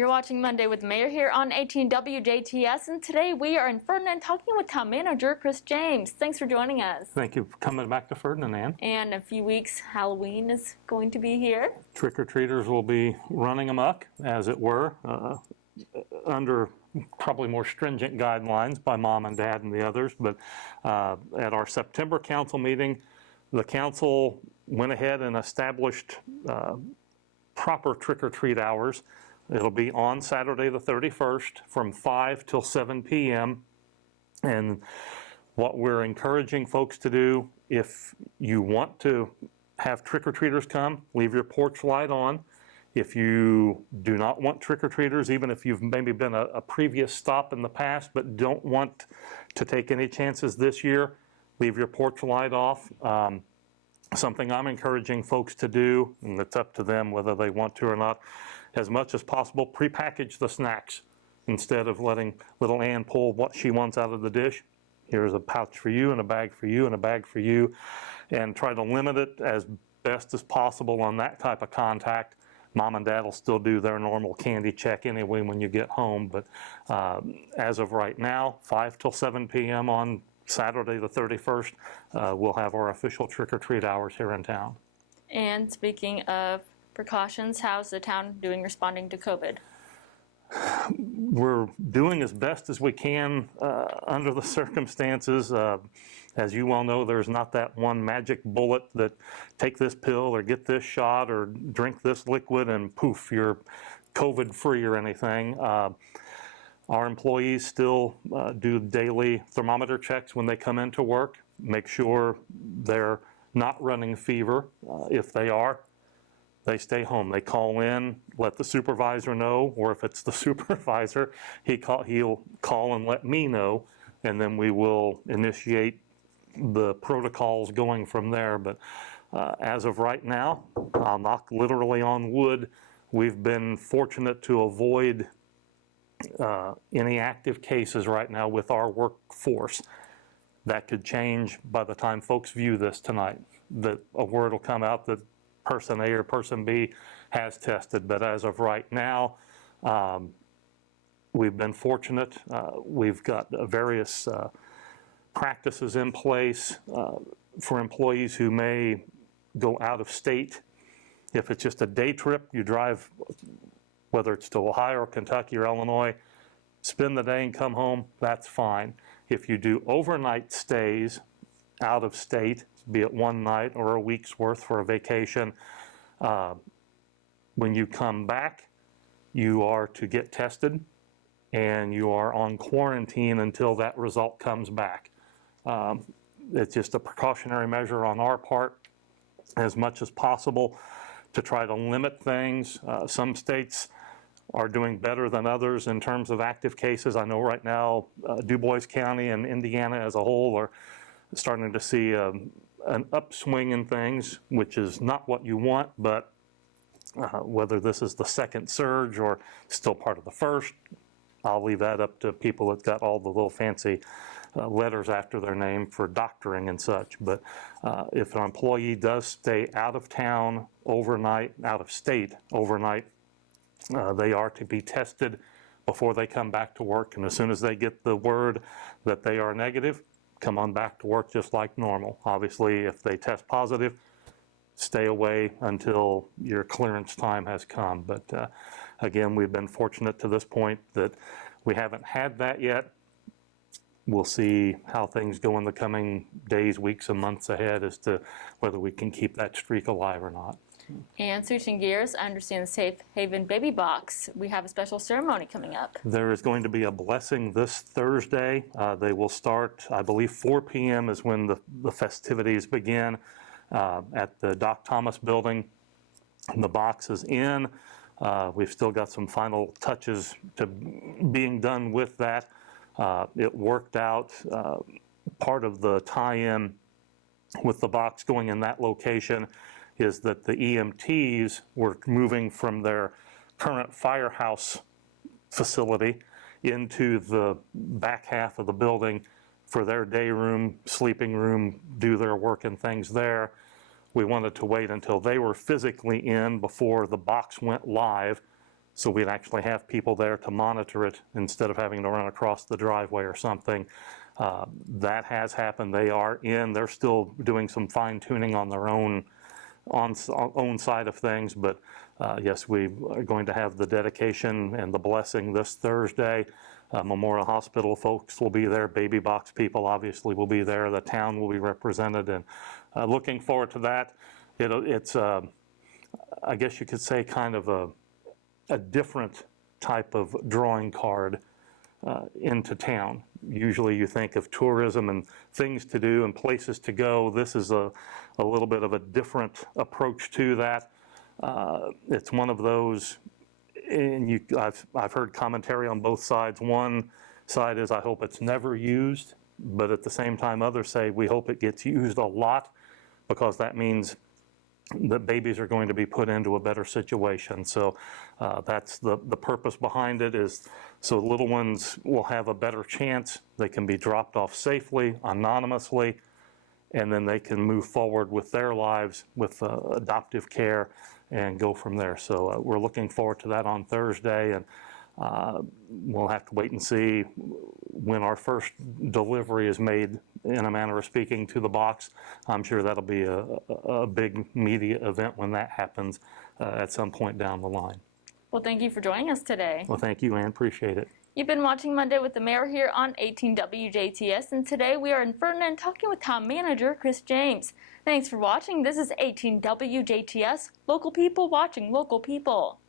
You're watching Monday with the Mayor here on 18 WJTS, and today we are in Ferdinand talking with Town Manager Chris James. Thanks for joining us. Thank you for coming back to Ferdinand. And in a few weeks, Halloween is going to be here. Trick-or-treaters will be running amok, as it were, under probably more stringent guidelines by Mom and Dad and the others. But at our September council meeting, the council went ahead and established proper trick-or-treat hours. It'll be on Saturday the 31st from 5 till 7 p.m. And what we're encouraging folks to do, if you want to have trick-or-treaters come, leave your porch light on. If you do not want trick-or-treaters, even if you've maybe been a previous stop in the past but don't want to take any chances this year, leave your porch light off. Something I'm encouraging folks to do, and it's up to them whether they want to or not, as much as possible, prepackage the snacks instead of letting little Ann pull what she wants out of the dish. Here's a pouch for you and a bag for you and a bag for you, and try to limit it as best as possible on that type of contact. Mom and Dad will still do their normal candy check anyway when you get home, but as of right now, 5 till 7 p.m. on Saturday the 31st, we'll have our official trick-or-treat hours here in town. And speaking of precautions, how's the town doing responding to COVID? We're doing as best as we can under the circumstances. As you well know, there's not that one magic bullet that take this pill or get this shot or drink this liquid and poof, you're COVID-free or anything. Our employees still do daily thermometer checks when they come into work, make sure they're not running fever. If they are, they stay home. They call in, let the supervisor know, or if it's the supervisor, he'll call and let me know, and then we will initiate the protocols going from there. But as of right now, I'll knock literally on wood, we've been fortunate to avoid any active cases right now with our workforce. That could change by the time folks view this tonight, that a word will come out that person A or person B has tested. But as of right now, we've been fortunate. We've got various practices in place for employees who may go out of state. If it's just a day trip, you drive, whether it's to Ohio or Kentucky or Illinois, spend the day and come home, that's fine. If you do overnight stays out of state, be it one night or a week's worth for a vacation, when you come back, you are to get tested and you are on quarantine until that result comes back. It's just a precautionary measure on our part as much as possible to try to limit things. Some states are doing better than others in terms of active cases. I know right now Du Bois County and Indiana as a whole are starting to see an upswing in things, which is not what you want, but whether this is the second surge or still part of the first, I'll leave that up to people that got all the little fancy letters after their name for doctoring and such. But if an employee does stay out of town overnight, out of state overnight, they are to be tested before they come back to work. And as soon as they get the word that they are negative, come on back to work just like normal. Obviously, if they test positive, stay away until your clearance time has come. But again, we've been fortunate to this point that we haven't had that yet. We'll see how things go in the coming days, weeks, and months ahead as to whether we can keep that streak alive or not. And switching gears, I understand the Safe Haven Baby Box. We have a special ceremony coming up. There is going to be a blessing this Thursday. They will start, I believe, 4 p.m. is when the festivities begin at the Doc Thomas building. The box is in. We've still got some final touches to being done with that. It worked out. Part of the tie-in with the box going in that location is that the EMTs were moving from their current firehouse facility into the back half of the building for their day room, sleeping room, do their work and things there. We wanted to wait until they were physically in before the box went live so we'd actually have people there to monitor it instead of having to run across the driveway or something. That has happened. They're still doing some fine tuning on their own side of things, but yes, we are going to have the dedication and the blessing this Thursday. Memorial Hospital folks will be there. Baby box people obviously will be there. The town will be represented, and looking forward to that. It's I guess you could say kind of a different type of drawing card into town. Usually you think of tourism and things to do and places to go. This is a little bit of a different approach to that. It's one of those, and I've heard commentary on both sides. One side is, I hope it's never used, but at the same time others say we hope it gets used a lot, because that means that babies are going to be put into a better situation. So that's the purpose behind it, is so little ones will have a better chance. They can be dropped off safely, anonymously, and then they can move forward with their lives with adoptive care and go from there. So we're looking forward to that on Thursday, and we'll have to wait and see when our first delivery is made, in a manner of speaking, to the box. I'm sure that'll be a big media event when that happens at some point down the line. Well, thank you for joining us today. Well, thank you, Ann. Appreciate it. You've been watching Monday with the Mayor here on 18 WJTS, and today we are in Ferdinand talking with Town Manager Chris James. Thanks for watching. This is 18 WJTS, local people watching local people.